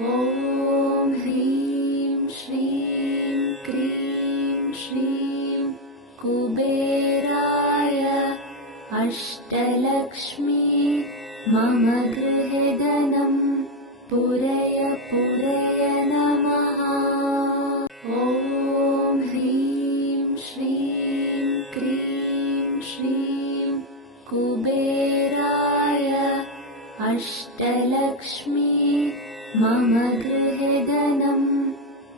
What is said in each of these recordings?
ॐ ह्रीं श्रीं क्रीं श्रीं कुबेराय अष्टलक्ष्मी मम गृहे धनं पूरय पूरय नमः। ॐ ह्रीं श्रीं क्रीं श्रीं कुबेराय अष्टलक्ष्मी मम गृहे धनं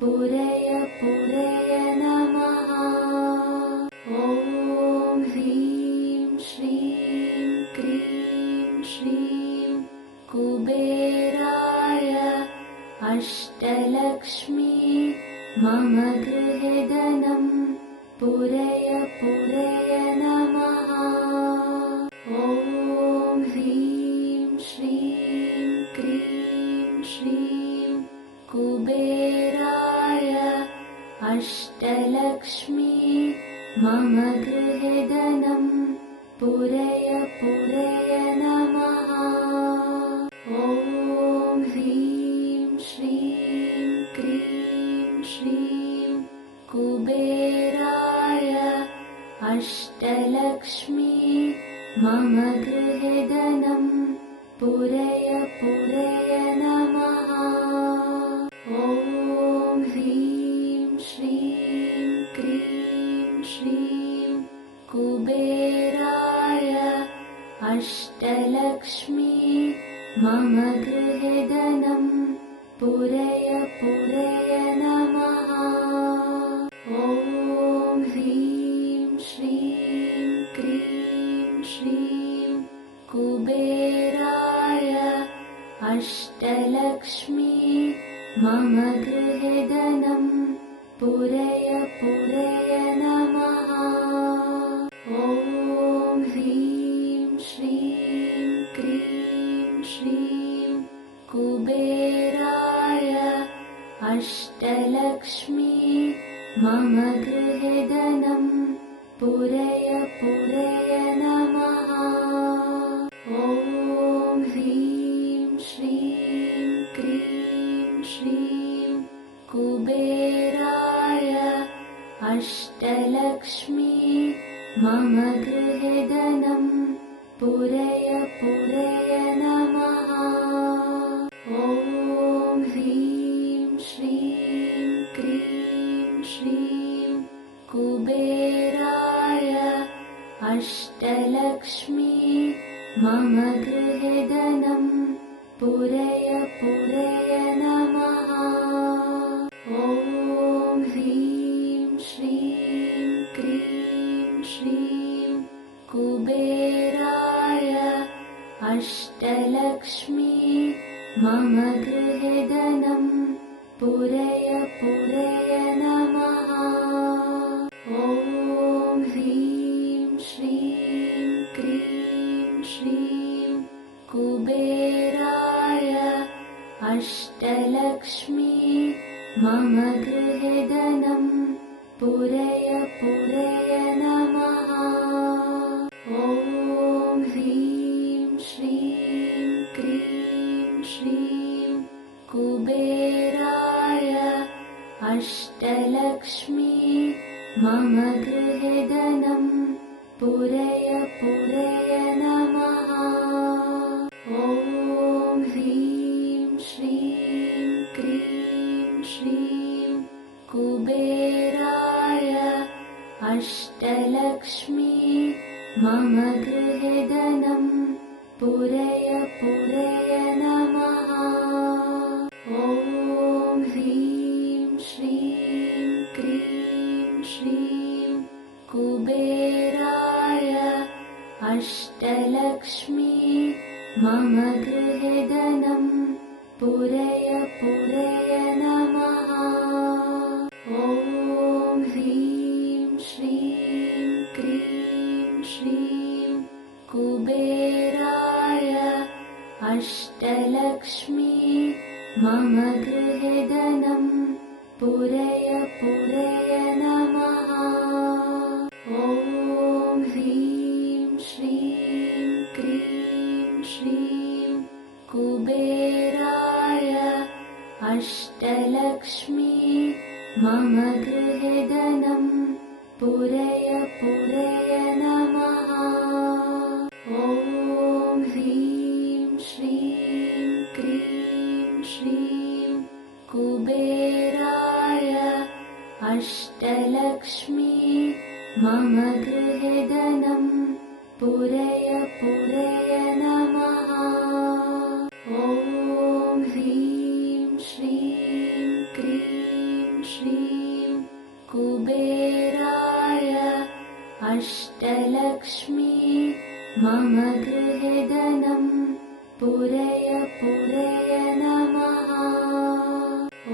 पूरय पूरय नमः। ॐ ह्रीं श्रीं क्रीं श्रीं कुबेराय अष्टलक्ष्मी मम गृहे धनं पूरय पूरय नमः। ॐ ह्रीं श्रीं क्रीं श्रीं कुबेराय अष्टलक्ष्मी मम गृहे धनं पूरय पूरय नमः। ॐ ह्रीं श्रीं क्रीं श्रीं कुबेराय अष्टलक्ष्मी मम गृहे धनं पूरय पूरय नमः। ॐ ह्रीं श्रीं क्रीं श्रीं कुबेराय अष्टलक्ष्मी मम गृहे धनं पूरय पूरय नमः। ॐ ह्रीं श्रीं क्रीं श्रीं कुबेराय अष्टलक्ष्मी मम गृहे धनं पूरय पूरय नमः। ॐ ह्रीं श्रीं क्रीं श्रीं कुबेराय अष्टलक्ष्मी मम गृहे धनं पूरय पूरय नमः। ॐ ह्रीं श्रीं क्रीं श्रीं कुबेराय अष्टलक्ष्मी मम गृहे धनं पूरय पूरय नमः। ॐ ह्रीं श्रीं क्रीं श्रीं कुबेराय अष्टलक्ष्मी मम गृहे धनं पूरय पूरय नमः। ॐ ह्रीं श्रीं क्रीं श्रीं कुबेराय अष्टलक्ष्मी मम गृहे धनं पूरय पूरय नमः। ॐ ह्रीं श्रीं क्रीं श्रीं कुबेराय अष्टलक्ष्मी मम गृहे धनं पूरय पूरय नमः। ॐ ह्रीं श्रीं क्रीं श्रीं कुबेराय अष्टलक्ष्मी मम गृहे धनं पूरय पूरय नमः। ॐ ह्रीं श्रीं क्रीं श्रीं कुबेराय अष्टलक्ष्मी मम गृहे धनं पूरय पूरय नमः। ॐ ह्रीं श्रीं क्रीं श्रीं कुबेराय अष्टलक्ष्मी मम गृहे धनं पूरय पूरय नमः। ॐ ह्रीं श्रीं क्रीं श्रीं कुबेराय अष्टलक्ष्मी मम गृहे धनं पूरय पूरय नमः। ॐ ह्रीं श्रीं क्रीं श्रीं कुबेराय अष्टलक्ष्मी मम गृहे धनं पूरय पूरय नमः। ॐ ह्रीं श्रीं क्रीं श्रीं कुबेराय अष्टलक्ष्मी मम गृहे धनं पूरय पूरय नमः। ॐ ह्रीं श्रीं क्रीं श्रीं कुबेराय अष्टलक्ष्मी मम गृहे धनं पूरय पूरय नमः।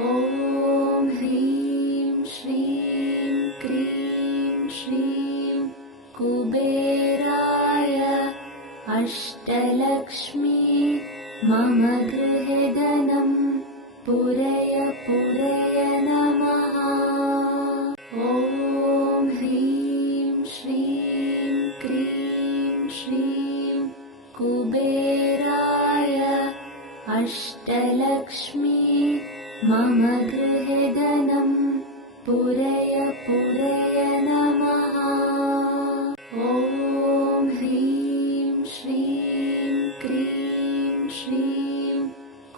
ॐ ह्रीं श्रीं क्रीं श्रीं कुबेराय अष्टलक्ष्मी मम गृहे धनं पूरय पूरय नमः। ॐ ह्रीं श्रीं क्रीं श्रीं कुबेराय अष्टलक्ष्मी मम गृहे धनं पूरय पूरय नमः। ॐ ह्रीं श्रीं क्रीं श्रीं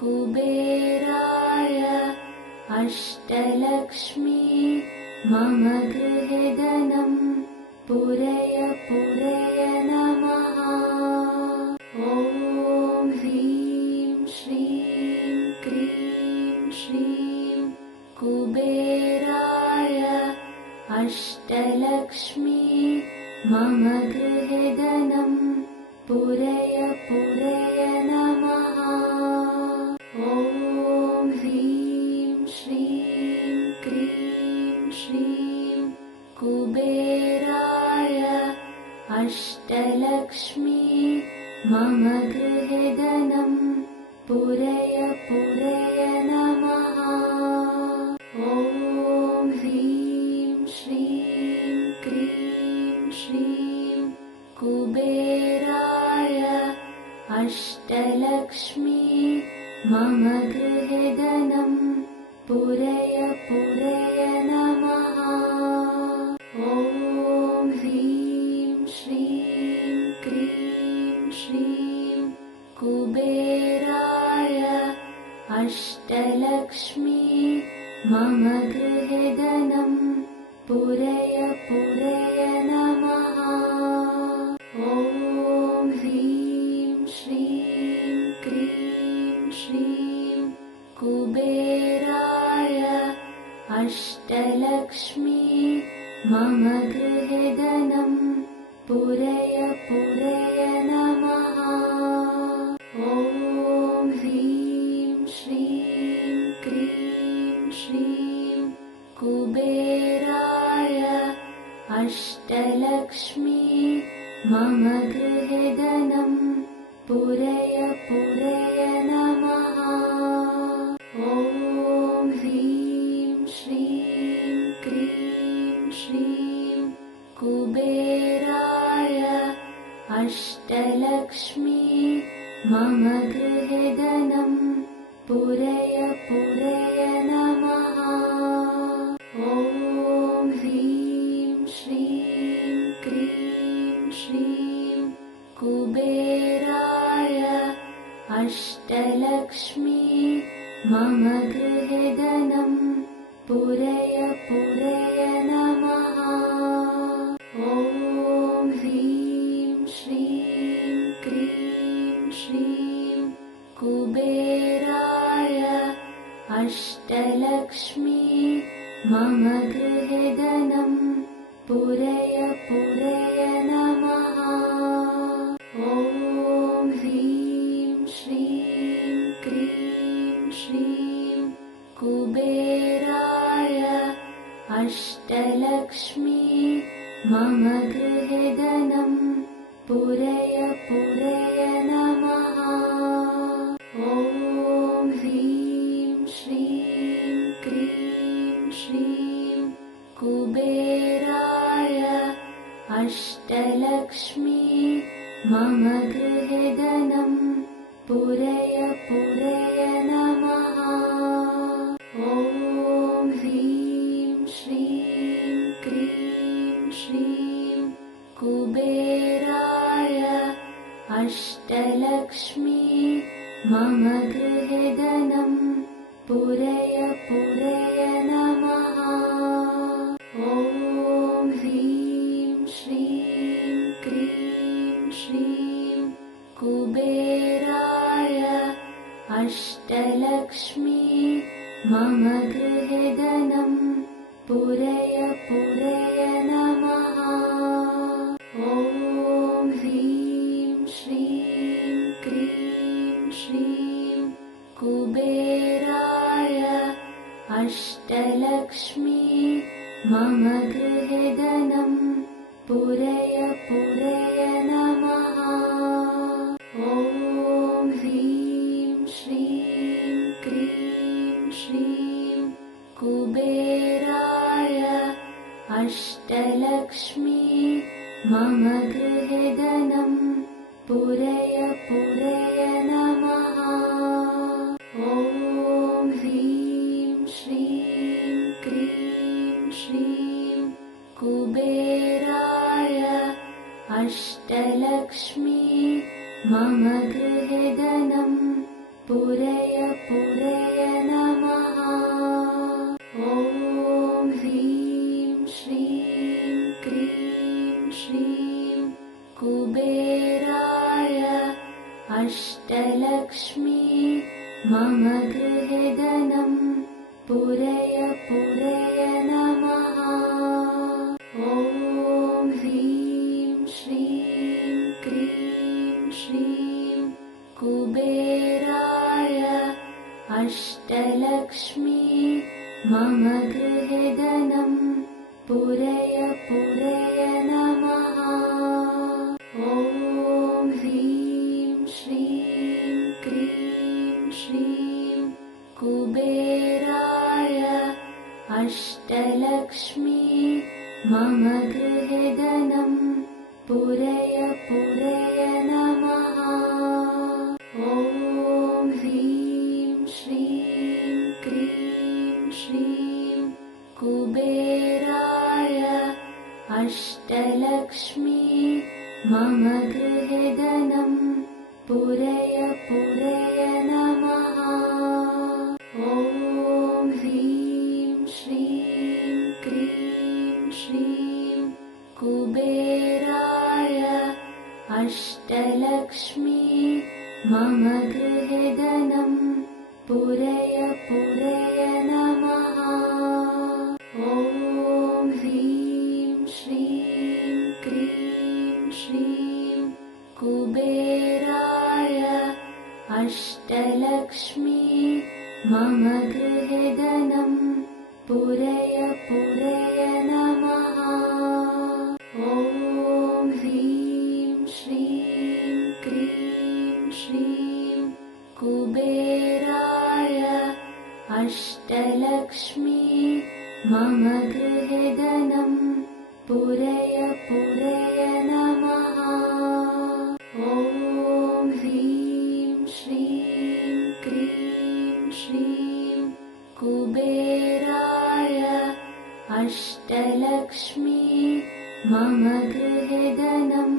कुबेराय अष्टलक्ष्मी मम गृहे धनं पूरय पूरय नमः। ॐ ह्रीं श्रीं क्रीं श्रीं कुबेराय अष्टलक्ष्मी मम गृहे धनं पूरय पूरय नमः। ॐ ह्रीं श्रीं क्रीं श्रीं कुबेराय अष्टलक्ष्मी मम गृहे धनं पूरय पूरय नमः। ॐ ह्रीं श्रीं क्रीं श्रीं कुबेराय अष्टलक्ष्मी मम गृहे धनं पूरय पूरय नमः। ॐ ह्रीं श्रीं क्रीं श्रीं कुबेराय अष्टलक्ष्मी मम गृहे धनं पूरय पूरय नमः। ॐ ह्रीं श्रीं क्रीं श्रीं कुबेराय अष्टलक्ष्मी मम गृहे धनं पूरय पूरय नमः। ॐ ह्रीं श्रीं क्रीं श्रीं कुबेराय अष्टलक्ष्मी मम गृहे धनं पूरय पूरय नमः। ॐ ह्रीं श्रीं क्रीं श्रीं कुबेराय अष्टलक्ष्मी मम गृहे धनं पूरय पूरय नमः। ॐ ह्रीं श्रीं क्रीं श्रीं कुबेराय अष्टलक्ष्मी मम गृहे धनं पूरय पूरय नमः। ॐ ह्रीं श्रीं क्रीं श्रीं कुबेराय अष्टलक्ष्मी मम गृहे धनं पूरय पूरय नमः। ॐ ह्रीं श्रीं क्रीं श्रीं कुबेराय अष्टलक्ष्मी मम गृहे धनं पूरय पूरय नमः। ॐ ह्रीं श्रीं क्रीं श्रीं कुबेराय अष्टलक्ष्मी मम गृहे धनं पूरय पूरय नमः। मम गृहे धनं पूरय पूरय नमः। ॐ ह्रीं श्रीं क्रीं श्रीं कुबेराय अष्टलक्ष्मी मम गृहे धनं पूरय पूरय नमः। ॐ ह्रीं श्रीं क्रीं श्रीं कुबेराय अष्टलक्ष्मी मम गृहे धनं पूरय पूरय नमः। ॐ ह्रीं श्रीं क्रीं श्रीं कुबेराय अष्टलक्ष्मी मम गृहे धनं पूरय पूरय नमः। ॐ ह्रीं श्रीं क्रीं श्रीं कुबेराय अष्टलक्ष्मी मम गृहे धनं पूरय पूरय नमः। ॐ ह्रीं श्रीं क्रीं श्रीं कुबेराय अष्टलक्ष्मी मम गृहे धनं पूरय पूरय नमः। ॐ ह्रीं श्रीं क्रीं श्रीं कुबेराय अष्टलक्ष्मी मम गृहे धनं पूरय पूरय नमः। ॐ ह्रीं श्रीं क्रीं श्रीं कुबेराय अष्टलक्ष्मी मम गृहे धनं पूरय पूरय नमः। ॐ ह्रीं श्रीं क्रीं श्रीं कुबेराय अष्टलक्ष्मी मम गृहे धनं पूरय पूरय नमः। ॐ ह्रीं श्रीं क्रीं श्रीं कुबेराय अष्टलक्ष्मी मम गृहे धनं पूरय पूरय नमः। ॐ ह्रीं श्रीं क्रीं श्रीं कुबेराय अष्टलक्ष्मी मम गृहे धनं पूरय पूरय नमः। ॐ ह्रीं श्रीं क्रीं श्रीं कुबेराय अष्टलक्ष्मी मम गृहे धनं पूरय पूरय नमः। ॐ ह्रीं श्रीं क्रीं श्रीं कुबेराय अष्टलक्ष्मी मम गृहे धनं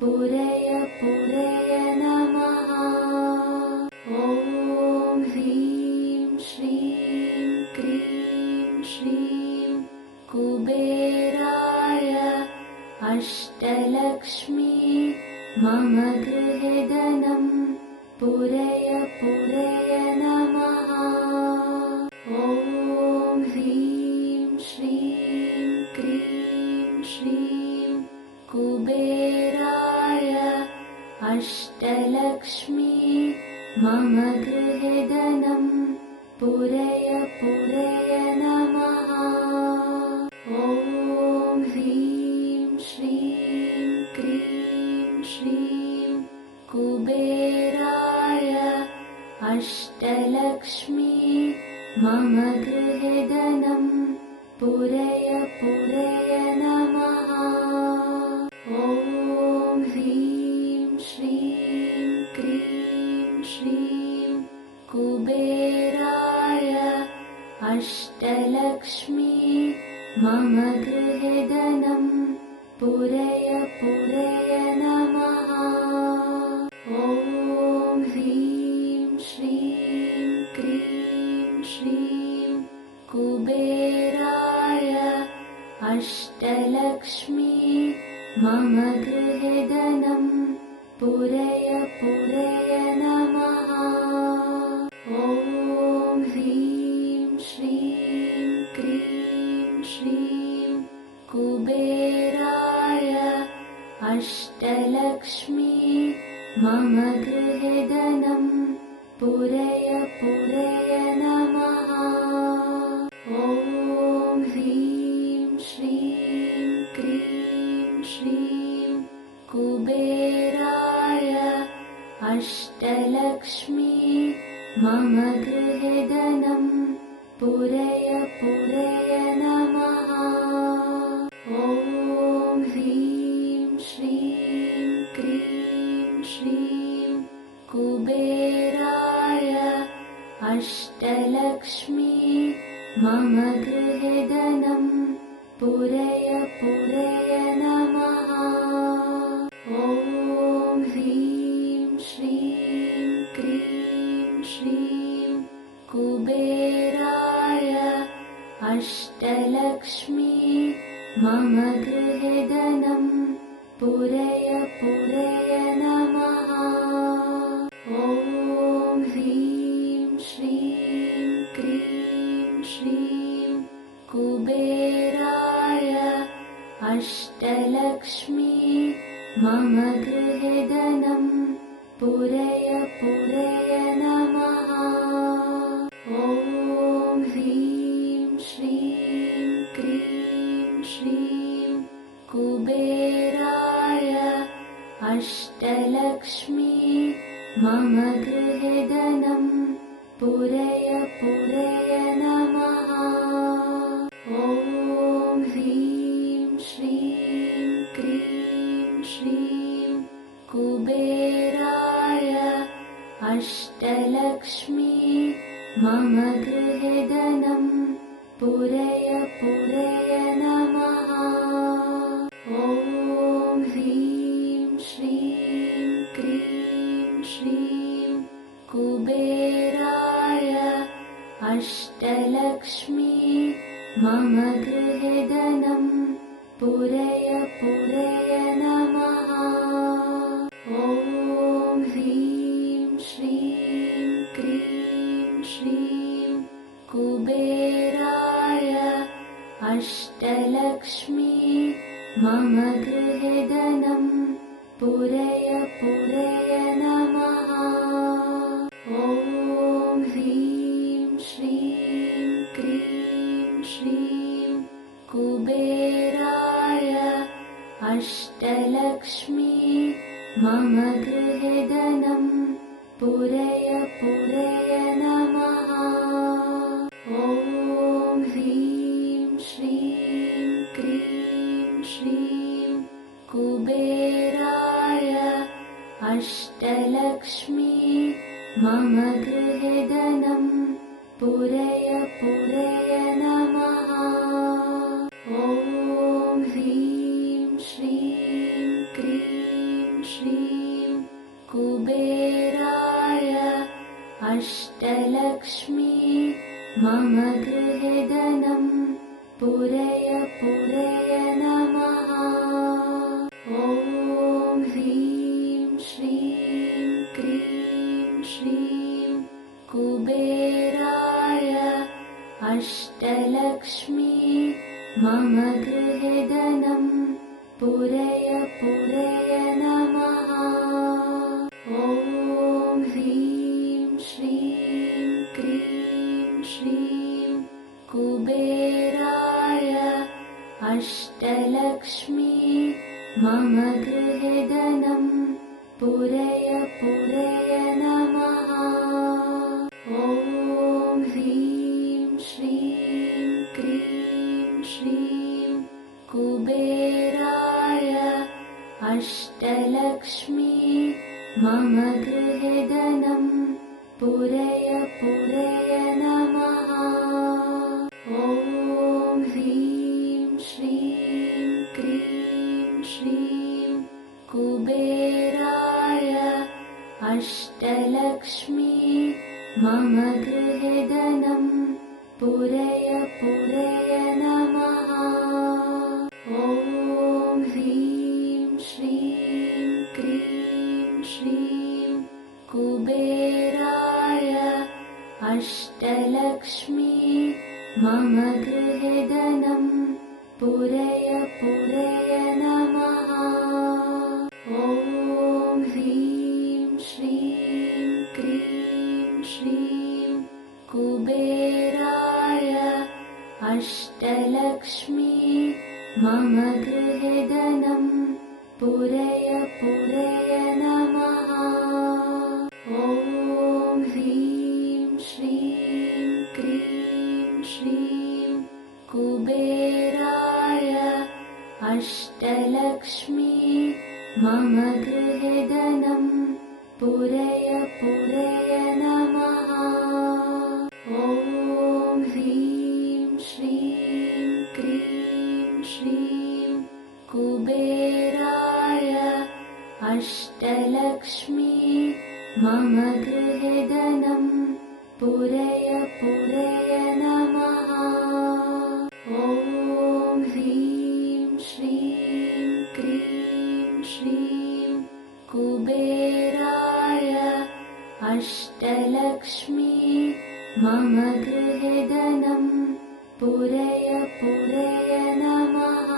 पूरय पूरय नमः। ॐ ह्रीं श्रीं क्रीं श्रीं कुबेराय अष्टलक्ष्मी मम गृहे धनं पूरय पूरय नमः। ॐ ह्रीं श्रीं क्रीं श्रीं कुबेराय अष्टलक्ष्मी मम गृहे धनं पूरय पूरय नमः। ॐ ह्रीं श्रीं क्रीं श्रीं कुबेराय अष्टलक्ष्मी मम गृहे धनं पूरय पूरय नमः। ॐ ह्रीं श्रीं क्रीं श्रीं कुबेराय अष्टलक्ष्मी मम गृहे धनं पूरय पूरय नमः। ॐ ह्रीं कुबेराय अष्टलक्ष्मी मम गृहे धनं पूरय पूरय नमः। ॐ ह्रीं श्रीं क्रीं श्रीं कुबेराय अष्टलक्ष्मी मम गृहे धनं पूरय पूरय नमः। ॐ ह्रीं श्रीं क्रीं श्रीं कुबेराय अष्टलक्ष्मी मम गृहे धनं पूरय पूरय नमः। ॐ ह्रीं श्रीं क्रीं श्रीं कुबेराय अष्टलक्ष्मी मम गृहे धनं पूरय पूरय नमः। ॐ ह्रीं श्रीं क्रीं श्रीं कुबेराय अष्टलक्ष्मी मम गृहे धनं पूरय पूरय नमः। ॐ ह्रीं श्रीं क्रीं श्रीं कुबेराय अष्टलक्ष्मी मम गृहे धनं पूरय पूरय नमः। ॐ ह्रीं श्रीं क्रीं श्रीं कुबेराय अष्टलक्ष्मी मम गृहे धनं पूरय पूरय नमः। ॐ ह्रीं श्रीं क्रीं श्रीं कुबेराय अष्टलक्ष्मी मम गृहे धनं पूरय पूरय नमः। ॐ ह्रीं श्रीं क्रीं श्रीं कुबेराय अष्टलक्ष्मी मम गृहे धनं पूरय पूरय नमः। ॐ ह्रीं श्रीं क्रीं श्रीं कुबेराय अष्टलक्ष्मी मम गृहे धनं पूरय पूरय नमः। ॐ ह्रीं श्रीं क्रीं श्रीं कुबेराय अष्टलक्ष्मी मम गृहे धनं पूरय पूरय नमः। ॐ ह्रीं श्रीं क्रीं श्रीं कुबेराय अष्टलक्ष्मी मम गृहे धनं पूरय पूरय नमः। ॐ ह्रीं श्रीं क्रीं श्रीं कुबेराय अष्टलक्ष्मी मम गृहे धनं पूरय पूरय नमः। ॐ ह्रीं श्रीं क्रीं श्रीं कुबेराय अष्टलक्ष्मी मम गृहे धनं पूरय पूरय नमः। ॐ ह्रीं श्रीं क्रीं श्रीं कुबेराय अष्टलक्ष्मी मम गृहे धनं पूरय पूरय नमः। ॐ ह्रीं श्रीं क्रीं श्रीं कुबेराय अष्टलक्ष्मी मम गृहे धनं पूरय पूरय नमः। ॐ ह्रीं श्रीं क्रीं श्रीं कुबेराय अष्टलक्ष्मी मम गृहे धनं पूरय पूरय अष्टलक्ष्मी मम गृहे धनं पूरय पूरय नमः। ॐ ह्रीं श्रीं क्रीं श्रीं कुबेराय अष्टलक्ष्मी मम गृहे धनं पूरय पूरय नमः। ॐ ह्रीं श्रीं क्रीं श्रीं कुबेराय अष्टलक्ष्मी मम गृहे धनं पूरय पूरय नमः। ॐ ह्रीं श्रीं क्रीं श्रीं कुबेराय अष्टलक्ष्मी मम गृहे धनं पूरय पूरय नमः। ॐ ह्रीं श्रीं क्रीं श्रीं कुबेराय अष्टलक्ष्मी मम गृहे धनं पूरय पूरय नमः।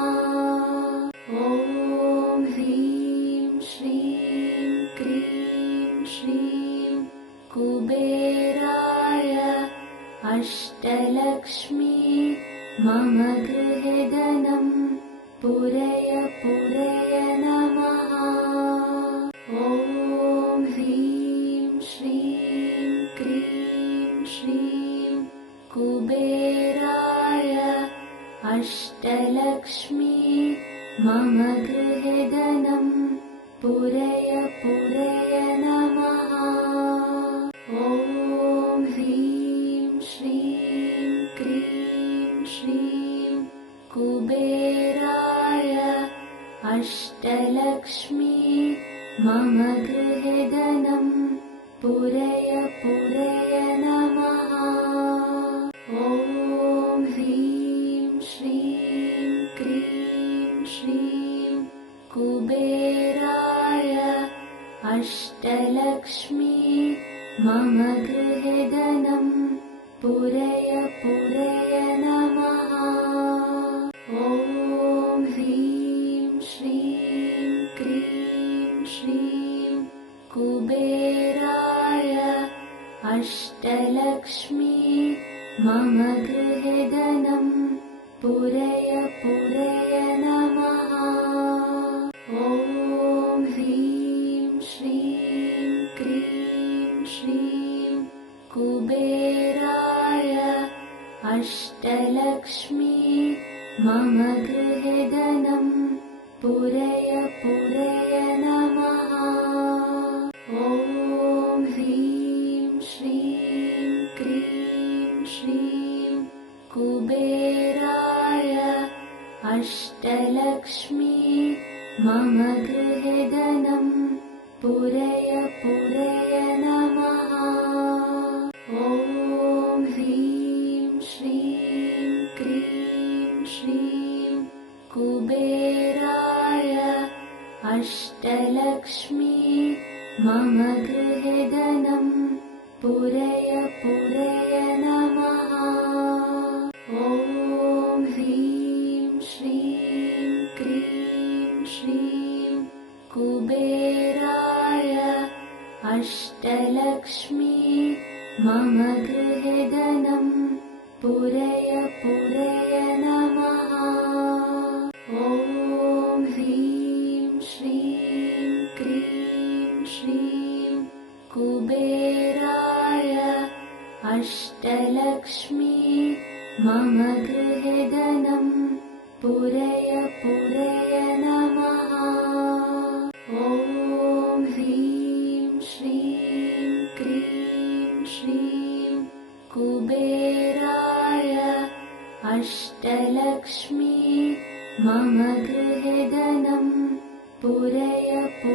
ॐ ह्रीं श्रीं क्रीं श्रीं कुबेराय अष्टलक्ष्मी मम गृहे धनं पूरय पूरय नमः। ॐ ह्रीं श्रीं क्रीं श्रीं कुबेराय अष्टलक्ष्मी मम गृहे धनं पूरय पूरय नमः। ॐ ह्रीं श्रीं क्रीं श्रीं कुबेराय अष्टलक्ष्मी मम गृहे धनं पूरय पूरय नमः। ॐ ह्रीं श्रीं क्रीं श्रीं कुबेराय अष्टलक्ष्मी मम गृहे धनं पूरय पूरय नमः। ॐ ह्रीं श्रीं क्रीं श्रीं कुबेराय अष्टलक्ष्मी मम गृहे धनं पूरय पूरय नमः। ॐ ह्रीं श्रीं क्रीं श्रीं कुबेराय अष्टलक्ष्मी मम गृहे धनं पूरय पूरय नमः। ॐ ह्रीं श्रीं क्रीं श्रीं कुबेराय अष्टलक्ष्मी मम गृहे धनं पूरय पूरय नमः। ॐ ह्रीं श्रीं क्रीं श्रीं कुबेराय अष्टलक्ष्मी मम गृहे धनं पूरय पूरय नमः। ॐ ह्रीं श्रीं क्रीं श्रीं कुबेराय अष्टलक्ष्मी मम गृहे धनं पूरय पूरय नमः। ॐ ह्रीं श्रीं क्रीं श्रीं कुबेराय अष्टलक्ष्मी मम गृहे धनं पूरय पूरय नमः। ॐ ह्रीं श्रीं क्रीं श्रीं कुबेराय अष्टलक्ष्मी मम गृहे धनं पूरय पूरय